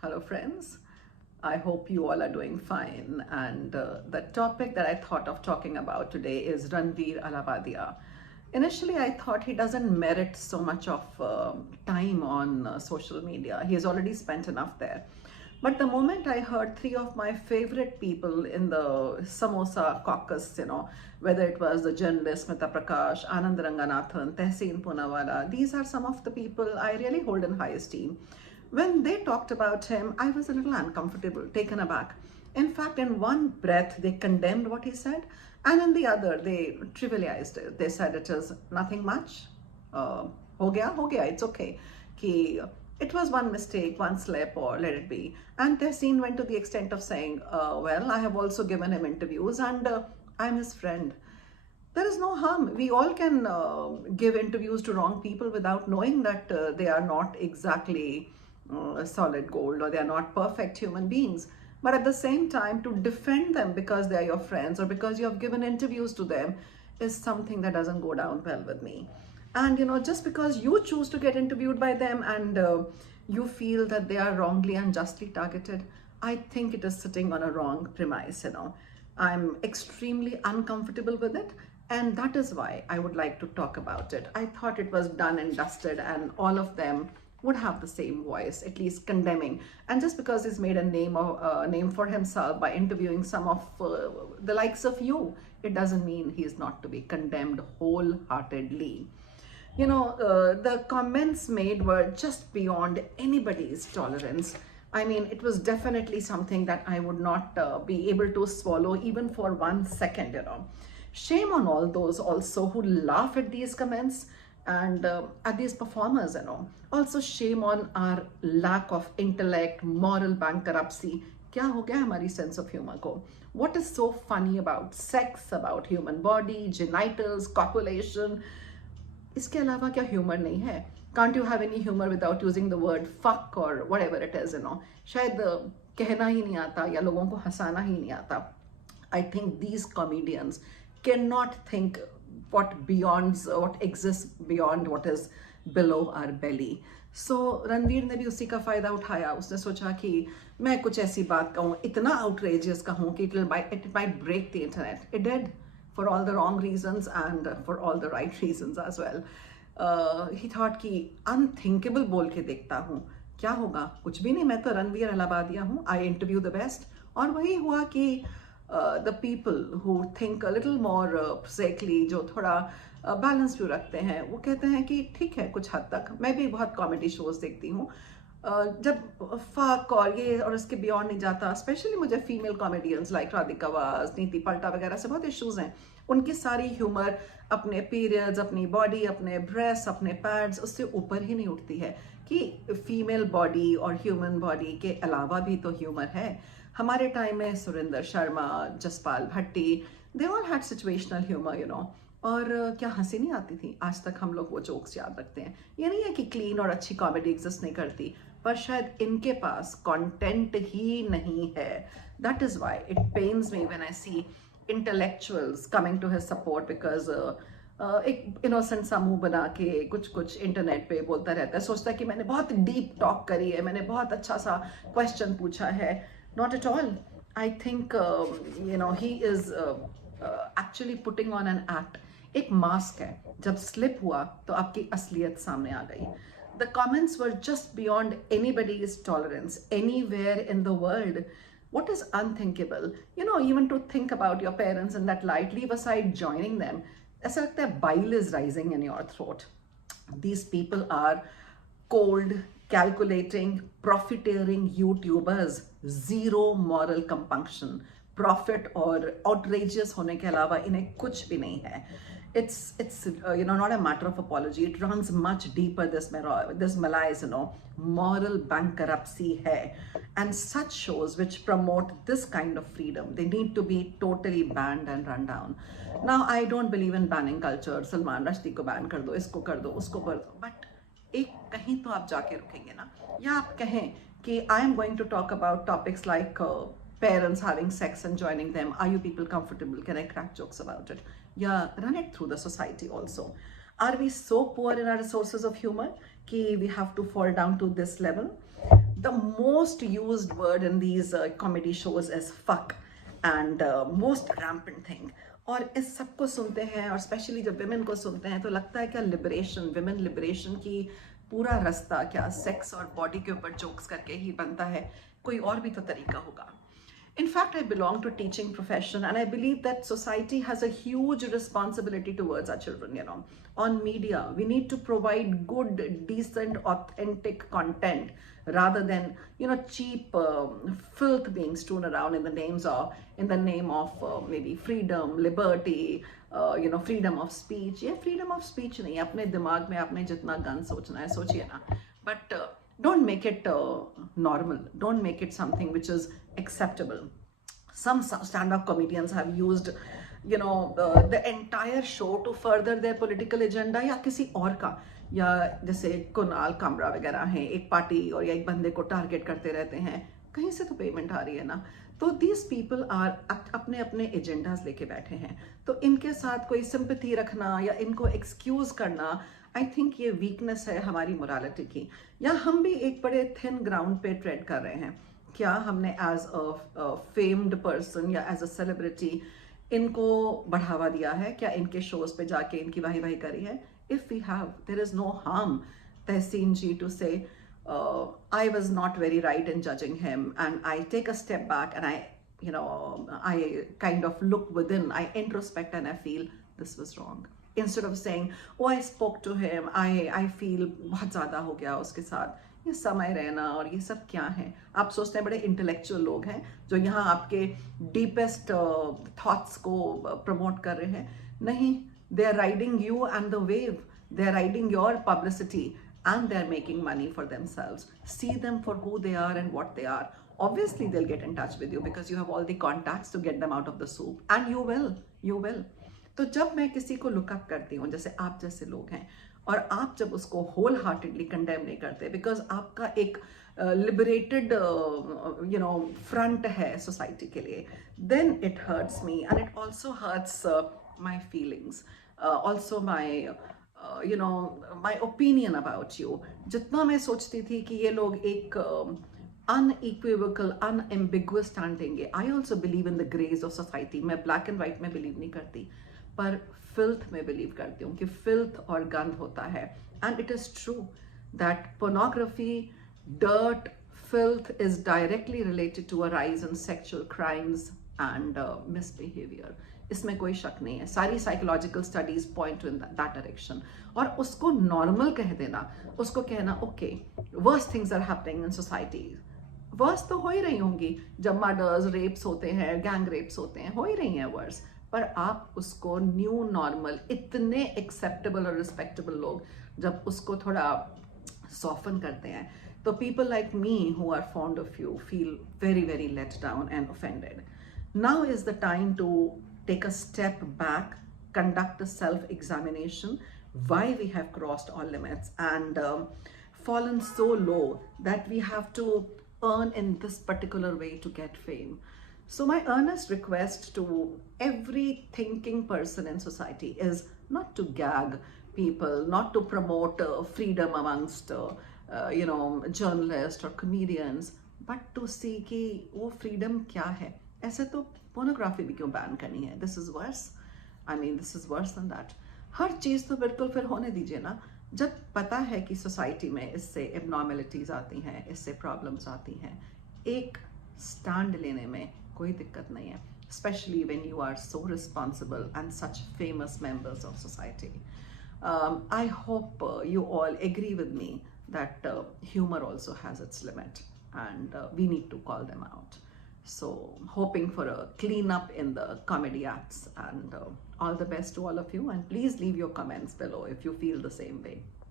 Hello, friends. I hope you all are doing fine. And the topic that I thought of talking about today is Ranveer Alabadia. Initially, I thought he doesn't merit so much of time on social media. He has already spent enough there. But the moment I heard three of my favorite people in the Samosa caucus, whether it was the journalist Smita Prakash, Anand Ranganathan, Tehseen Poonawala, these are some of the people I really hold in high esteem. When they talked about him, I was a little uncomfortable, taken aback. In fact, in one breath, they condemned what he said, and in the other, they trivialized it. They said it is nothing much. Ho gaya, it's okay. Ki, it was one mistake, one slip, or let it be. And Tehseen went to the extent of saying, well, I have also given him interviews, and I'm his friend. There is no harm. We all can give interviews to wrong people without knowing that they are not exactly solid gold or they are not perfect human beings. But at the same time, to defend them because they are your friends or because you have given interviews to them is something that doesn't go down well with me. And just because you choose to get interviewed by them and you feel that they are wrongly and justly targeted, I think it is sitting on a wrong premise. I'm extremely uncomfortable with it, and that is why I would like to talk about it. I thought it was done and dusted, and all of them would have the same voice, at least condemning. And just because he's made a name for himself by interviewing some of the likes of you, it doesn't mean he's not to be condemned wholeheartedly. The comments made were just beyond anybody's tolerance. I mean, it was definitely something that I would not be able to swallow even for 1 second. Shame on all those also who laugh at these comments and at these performers. Also shame on our lack of intellect, moral bankruptcy. क्या हो गया हमारी sense of humor को? What is so funny about sex, about human body, genitals, copulation? इसके अलावा क्या humour नहीं है? Can't you have any humor without using the word fuck or whatever it is? शायद कहना ही नहीं आता या लोगों को हंसाना ही नहीं आता. I think these comedians cannot think what exists beyond what is below our belly. So Ranveer ने भी उसी का फायदा उठाया. उसने सोचा कि मैं कुछ ऐसी बात कहूँ, इतना outrageous कहूँ कि it might break the internet. It did, for all the wrong reasons and for all the right reasons as well. He thought कि unthinkable बोल के देखता हूँ, क्या होगा? कुछ भी नहीं, मैं तो रणवीर अलाबादिया हूँ. I interview the best. और वही हुआ कि the people who think a little more prosaically, जो थोड़ा बैलेंस व्यू रखते हैं, वो कहते हैं कि ठीक है कुछ हद तक. मैं भी बहुत कॉमेडी शोज देखती हूँ. जब फक और ये और इसके बियॉन्ड नहीं जाता, स्पेशली मुझे female comedians like Radhika was, नीति पल्टा वगैरह से बहुत इश्यूज हैं. उनकी सारी ह्यूमर अपने पीरियड्स, अपनी बॉडी, अपने ब्रेस्ट, अपने पैड्स, उससे ऊपर ही नहीं उठती है कि फीमेल बॉडी और ह्यूमन बॉडी के अलावा भी तो ह्यूमर है. हमारे टाइम में Surinder Sharma, Jaspal Bhatti, they all had situational humour. और क्या हंसी नहीं आती थी? आज तक हम लोग वो जोक्स याद रखते हैं. ये नहीं है कि क्लीन और अच्छी कॉमेडी एग्जिस्ट नहीं करती, पर शायद इनके पास कंटेंट ही नहीं है. That is why it pains me when I see intellectuals coming to his support, because एक इनोसेंट सा मुंह बना के कुछ इंटरनेट पे बोलता रहता है, सोचता है कि मैंने बहुत डीप टॉक करी है, मैंने बहुत अच्छा सा क्वेश्चन पूछा है. Not at all. I think, he is actually putting on an act. एक मास्क है. जब स्लिप हुआ तो आपकी असलियत सामने आ गई. The comments were just beyond anybody's tolerance anywhere in the world. What is unthinkable? Even to think about your parents in that light, leave aside joining them. ऐसा लगता है bile is rising in your throat. These people are cold, calculating, profiteering YouTubers. Zero moral compunction. Profit और outrageous होने के अलावा इन्हें कुछ भी नहीं है. It's not a matter of apology. It runs much deeper. This malaise, moral bankruptcy है. And such shows which promote this kind of freedom, they need to be totally banned and run down. Now, I don't believe in banning culture. Salman Rushdie को ban कर दो, इसको कर दो, उसको कर दो. But एक कहीं तो आप जाके रुकेंगे ना. या आप कहें कि I am going to talk about topics like parents having sex and joining them. Are you people comfortable? Can I crack jokes about it? Yeah, run it through the society also. Are we so poor in our resources of humor कि we have to fall down to this level? The most used word in these comedy shows is fuck and most rampant thing. और इस सबको सुनते हैं और specially जब women को सुनते हैं तो लगता है क्या लिबरेशन, विमेन लिबरेशन की पूरा रास्ता क्या सेक्स और बॉडी के ऊपर जोक्स करके ही बनता है? कोई और भी तो तरीका होगा. In fact, I belong to teaching profession and I believe that society has a huge responsibility towards our children, you know. On media, we need to provide good, decent, authentic content rather than, you know, cheap filth being strewn around in the name of maybe freedom, liberty, you know, freedom of speech. Yeah, freedom of speech nahi, apne dimag mein apne jitna gan sochna hai, sochiye na. But don't make it normal. Don't make it something which is acceptable. Some stand-up comedians have used, you know, the entire show to further their political agenda या किसी और का, या जैसे कुणाल कामरा वगैरह हैं, एक party और या एक बंदे को टारगेट करते रहते हैं, कहीं से तो पेमेंट आ रही है ना. तो these people are अपने अपने एजेंडाज लेके बैठे हैं, तो इनके साथ कोई सिंपैथी रखना या इनको एक्सक्यूज करना, आई थिंक ये वीकनेस है हमारी मोरालिटी की. या हम भी एक बड़े थिन ग्राउंड पे ट्रेड कर रहे हैं. क्या हमने एज अ फेम्ड पर्सन या एज अ सेलिब्रिटी इनको बढ़ावा दिया है? क्या इनके शोज पे जाके इनकी वाही वाही करी है? If we have, there is no harm, Tahseen ji, to say I was not very right in judging him, and I take a step back and you know, I kind of look within, I introspect and I feel this was wrong. Instead of saying, oh, I spoke to him, I feel बहुत ज़्यादा हो गया उसके साथ. ये समय रहना और ये सब क्या है? आप सोचते हैं बड़े इंटेलेक्चुअल लोग हैं जो यहाँ आपके डीपेस्ट थॉट्स को प्रमोट कर रहे हैं. नहीं, they are riding you and the wave. They are riding your publicity and they are making money for themselves. See them for who they are and what they are. Obviously, they'll get in touch with you because you have all the contacts to get them out of the soup. And you will. तो जब मैं किसी को lookup करती हूँ, जैसे आप जैसे लोग हैं, और आप जब उसको होल हार्टेडली कंडेम नहीं करते बिकॉज आपका एक लिबरेटेड यू नो फ्रंट है सोसाइटी के लिए, then it hurts me and it also hurts my feelings, also my you know my opinion about you. जितना मैं सोचती थी कि ये लोग एक unequivocal, unambiguous स्टैंड लेंगे. I also believe in the greys of society. मैं ब्लैक एंड वाइट में बिलीव नहीं करती, पर फिल्थ में बिलीव करती हूँ कि फिल्थ और गंद होता है. And it is true that pornography, dirt, filth is directly related to a rise in sexual crimes and misbehaviour. इसमें कोई शक नहीं है. सारी psychological studies point in that direction. और उसको नॉर्मल कह देना, उसको कहना okay, worst things are happening in society. Worse तो हो ही रही होंगी जब मर्डर्स, रेप्स होते हैं, गैंग रेप्स होते हैं, हो ही रही हैं वर्स. पर आप उसको न्यू नॉर्मल, इतने एक्सेप्टेबल और रिस्पेक्टेबल लोग जब उसको थोड़ा सॉफन करते हैं, तो people like me who are fond of you feel very very let down and offended. Now is the time to take a step back, conduct a self-examination, why we have crossed all limits and fallen so low that we have to earn in this particular way to get fame. So my earnest request to every thinking person in society is not to gag people, not to promote freedom amongst you know, journalists or comedians, but to see कि वो freedom क्या है. ऐसे तो pornography भी क्यों ban करनी है? This is worse. I mean this is worse than that. हर चीज़ तो बिल्कुल फिर होने दीजिए ना. जब पता है कि सोसाइटी में इससे एबनॉर्मेलिटीज आती हैं, इससे प्रॉब्लम्स आती हैं, एक स्टैंड लेने में कोई दिक्कत नहीं है, specially when you are so responsible and such famous members of society. I hope you all agree with me that humor also has its limit and we need to call them out. So hoping for a cleanup in the comedy acts, and all the best to all of you, and please leave your comments below if you feel the same way.